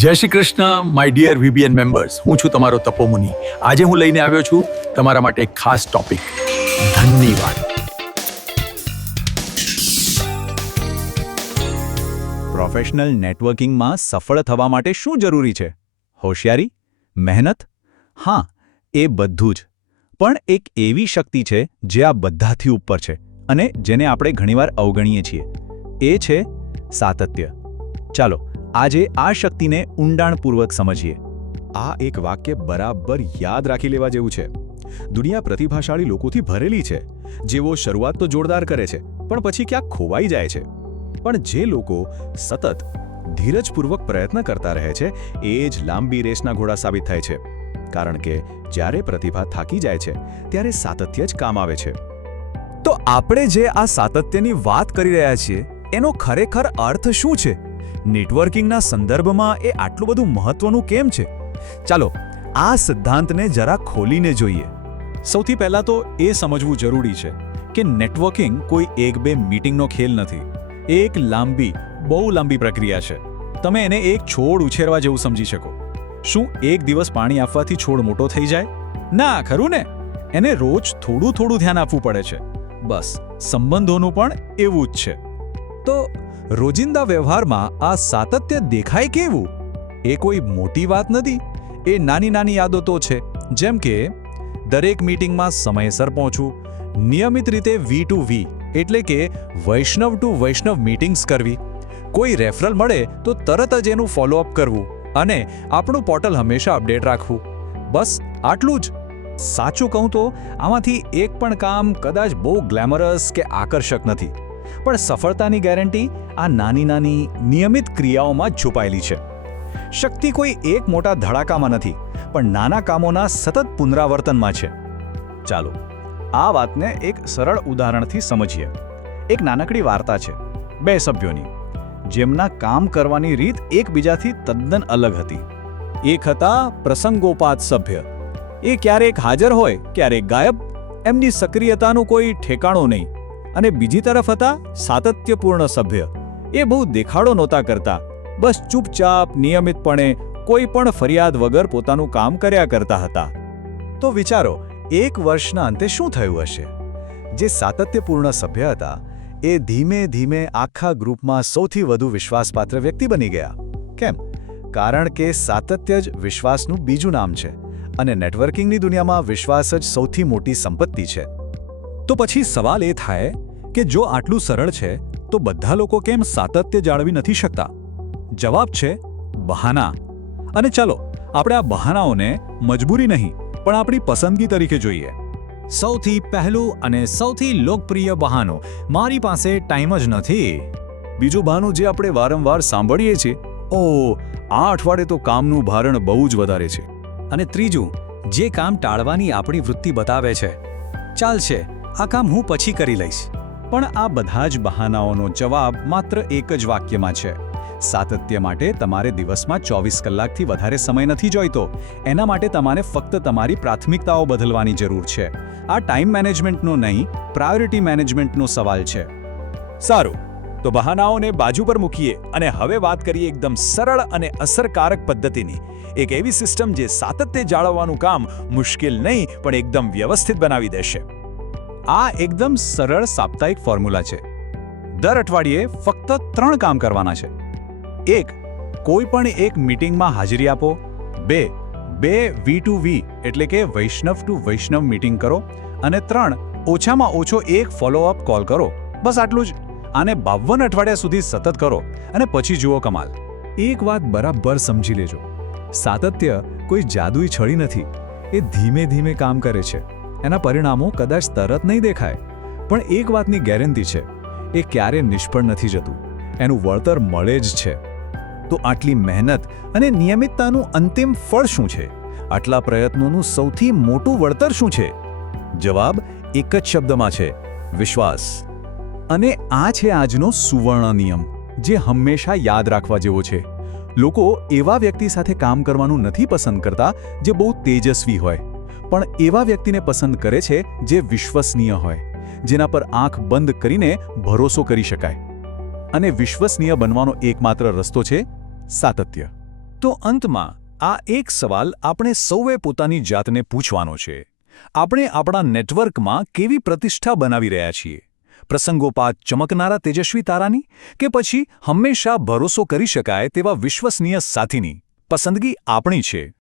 જય Shri Krishna my dear VBN members, હું છું તમારો તપોમુનિ. આજે હું લઈને આવ્યો છું તમારા માટે એક ખાસ ટોપિક, ધનની વાત. પ્રોફેશનલ નેટવર્કિંગમાં સફળ થવા માટે શું જરૂરી છે? હોશિયારી? મહેનત? હા, એ બધું જ. પણ એક એવી શક્તિ છે જે આ બધાથી ઉપર છે અને જેને આપણે ઘણીવાર અવગણીએ છીએ. એ છે સાતત્ય. ચાલો આજે આ શક્તિને ઊંડાણપૂર્વક સમજીએ. આ એક વાક્ય બરાબર યાદ રાખી લેવા જેવું છે. દુનિયા પ્રતિભાશાળી લોકોથી ભરેલી છે, જેઓ શરૂઆત તો જોરદાર કરે છે પણ પછી ક્યાંક ખોવાઈ જાય છે. પણ જે લોકો સતત ધીરજપૂર્વક પ્રયત્ન કરતા રહે છે એ જ લાંબી રેસના ઘોડા સાબિત થાય છે. કારણ કે જ્યારે પ્રતિભા થાકી જાય છે ત્યારે સાતત્ય જ કામ આવે છે. તો આપણે જે આ સાતત્યની વાત કરી રહ્યા છીએ એનો ખરેખર અર્થ શું છે? નેટવર્કિંગના સંદર્ભમાં એ આટલું બધું મહત્વનું કેમ છે? ચાલો આ સિદ્ધાંતને જરા ખોલીને જોઈએ. સૌથી પહેલાં તો એ સમજવું જરૂરી છે કે નેટવર્કિંગ કોઈ એક બે મીટિંગનો ખેલ નથી. એ એક બહુ લાંબી પ્રક્રિયા છે. તમે એને એક છોડ ઉછેરવા જેવું સમજી શકો. શું એક દિવસ પાણી આપવાથી છોડ મોટો થઈ જાય? ના, ખરું ને? એને રોજ થોડું ધ્યાન આપવું પડે છે. બસ સંબંધોનું પણ એવું જ છે. તો રોજિંદા વ્યવહારમાં આ સાતત્ય દેખાય કેવું? એ કોઈ મોટી વાત નથી. એ નાની આદતો છે. જેમ કે દરેક મીટિંગમાં સમયસર પહોંચવું, નિયમિત રીતે V2V એટલે કે વૈષ્ણવ ટુ વૈષ્ણવ મીટિંગ્સ કરવી, કોઈ રેફરલ મળે તો તરત જ એનું ફોલોઅપ કરવું અને આપણું પોર્ટલ હંમેશા અપડેટ રાખવું. બસ આટલું જ. સાચું કહું તો આમાંથી એક પણ કામ કદાચ બહુ ગ્લેમરસ કે આકર્ષક નથી, પણ સફળતાની ગેરંટી આ નાની નિયમિત ક્રિયાઓમાં જ છુપાયેલી છે. શક્તિ કોઈ એક મોટા ધડાકામાં નથી, પણ નાના કામોના સતત પુનરાવર્તનમાં છે. ચાલો આ વાતને એક સરળ ઉદાહરણથી સમજીએ. એક નાનકડી વાર્તા છે બે સભ્યોની, જેમના કામ કરવાની રીત એકબીજાથી તદ્દન અલગ હતી. એક હતા પ્રસંગોપાત સભ્ય. એ ક્યારેક હાજર હોય ક્યારેક ગાયબ, એમની સક્રિયતાનું કોઈ ઠેકાણું નહીં. અને બીજી તરફ હતા સાતત્યપૂર્ણ સભ્ય. એ બહુ દેખાડો નહોતા કરતા, બસ ચૂપચાપ નિયમિતપણે કોઈ પણ ફરિયાદ વગર પોતાનું કામ કર્યા કરતા હતા. તો વિચારો એક વર્ષના અંતે શું થયું હશે? જે સાતત્યપૂર્ણ સભ્ય હતા એ ધીમે આખા ગ્રુપમાં સૌથી વધુ વિશ્વાસપાત્ર વ્યક્તિ બની ગયા. કેમ? કારણ કે સાતત્ય જ વિશ્વાસનું બીજું નામ છે અને નેટવર્કિંગની દુનિયામાં વિશ્વાસ જ સૌથી મોટી સંપત્તિ છે. તો પછી સવાલ એ થાય કે જો આટલું સરળ છે તો બધા લોકો કેમ સાતત્ય જાળવી નથી શકતા? જવાબ છે બહાના. અને ચાલો આપણે આ બહાનાઓને મજબૂરી નહીં પણ આપણી પસંદગી તરીકે જોઈએ. સૌથી પહેલું અને સૌથી લોકપ્રિય બહાનું, મારી પાસે ટાઈમ જ નથી. બીજું બહાનું જે આપણે વારંવાર સાંભળીએ છીએ, આ અઠવાડિયે તો કામનું ભારણ બહુ જ વધારે છે. અને ત્રીજું જે કામ ટાળવાની આપણી વૃત્તિ બતાવે છે, ચાલશે આ કામ હું પછી કરી લઈશ. પણ આ બધા જ બહાનાઓનો જવાબ માત્ર એક જ વાક્યમાં છે: સાતત્ય માટે તમારે દિવસમાં 24 કલાકથી વધારે સમય નથી જોઈતો. એના માટે તમારે ફક્ત તમારી પ્રાથમિકતાઓ બદલવાની જરૂર છે. આ ટાઈમ મેનેજમેન્ટનો નહીં, પ્રાયોરિટી મેનેજમેન્ટનો સવાલ છે. સારું, તો બહાનાઓને બાજુ પર મૂકીએ અને હવે વાત કરીએ એકદમ સરળ અને અસરકારક પદ્ધતિની. એક એવી સિસ્ટમ જે સાતત્ય જાળવવાનું કામ મુશ્કેલ નહીં પણ એકદમ વ્યવસ્થિત બનાવી દેશે. આ એકદમ સરળ સાપ્તાહિક ફોર્મ્યુલા છે. દર અઠવાડિયે ફક્ત 3 કામ કરવાના છે. 1. કોઈ પણ એક મીટિંગમાં હાજરી આપો. 2. V2V એટલે કે વૈષ્ણવ ટુ વૈષ્ણવ મીટિંગ કરો. અને 3. ઓછામાં ઓછો એક ફોલોઅપ કોલ કરો. બસ આટલું જ. આને 52 અઠવાડિયા સુધી સતત કરો અને પછી જુઓ કમાલ. એક વાત બરાબર સમજી લેજો, સાતત્ય કોઈ જાદુઈ છડી નથી. એ ધીમે કામ કરે છે. એના પરિણામો કદાચ તરત નહીં દેખાય, પણ એક વાતની ગેરંટી છે, એ ક્યારે નિષ્ફળ નથી જતું. એનું વળતર મળે જ છે. તો આટલી મહેનત અને નિયમિતતાનું અંતિમ ફળ શું છે? આટલા પ્રયત્નોનું સૌથી મોટું વળતર શું છે? જવાબ એક જ શબ્દમાં છે: વિશ્વાસ. અને આ છે આજનો સુવર્ણ નિયમ, જે હંમેશા યાદ રાખવા જેવો છે. લોકો એવા વ્યક્તિ સાથે કામ કરવાનું નથી પસંદ કરતા જે બહુ તેજસ્વી હોય, પણ એવા વ્યક્તિને પસંદ કરે છે જે વિશ્વસનીય હોય, જેના પર આંખ બંધ કરીને ભરોસો કરી શકાય. અને વિશ્વસનીય બનવાનો એકમાત્ર રસ્તો છે સાતત્ય. તો અંતમાં આ એક સવાલ આપણે સૌએ પોતાની જાતને પૂછવાનો છે. આપણે આપણા નેટવર્કમાં કેવી પ્રતિષ્ઠા બનાવી રહ્યા છીએ? પ્રસંગોપાત ચમકનારા તેજસ્વી તારાની, કે પછી હંમેશા ભરોસો કરી શકાય તેવા વિશ્વસનીય સાથીની? પસંદગી આપણી છે.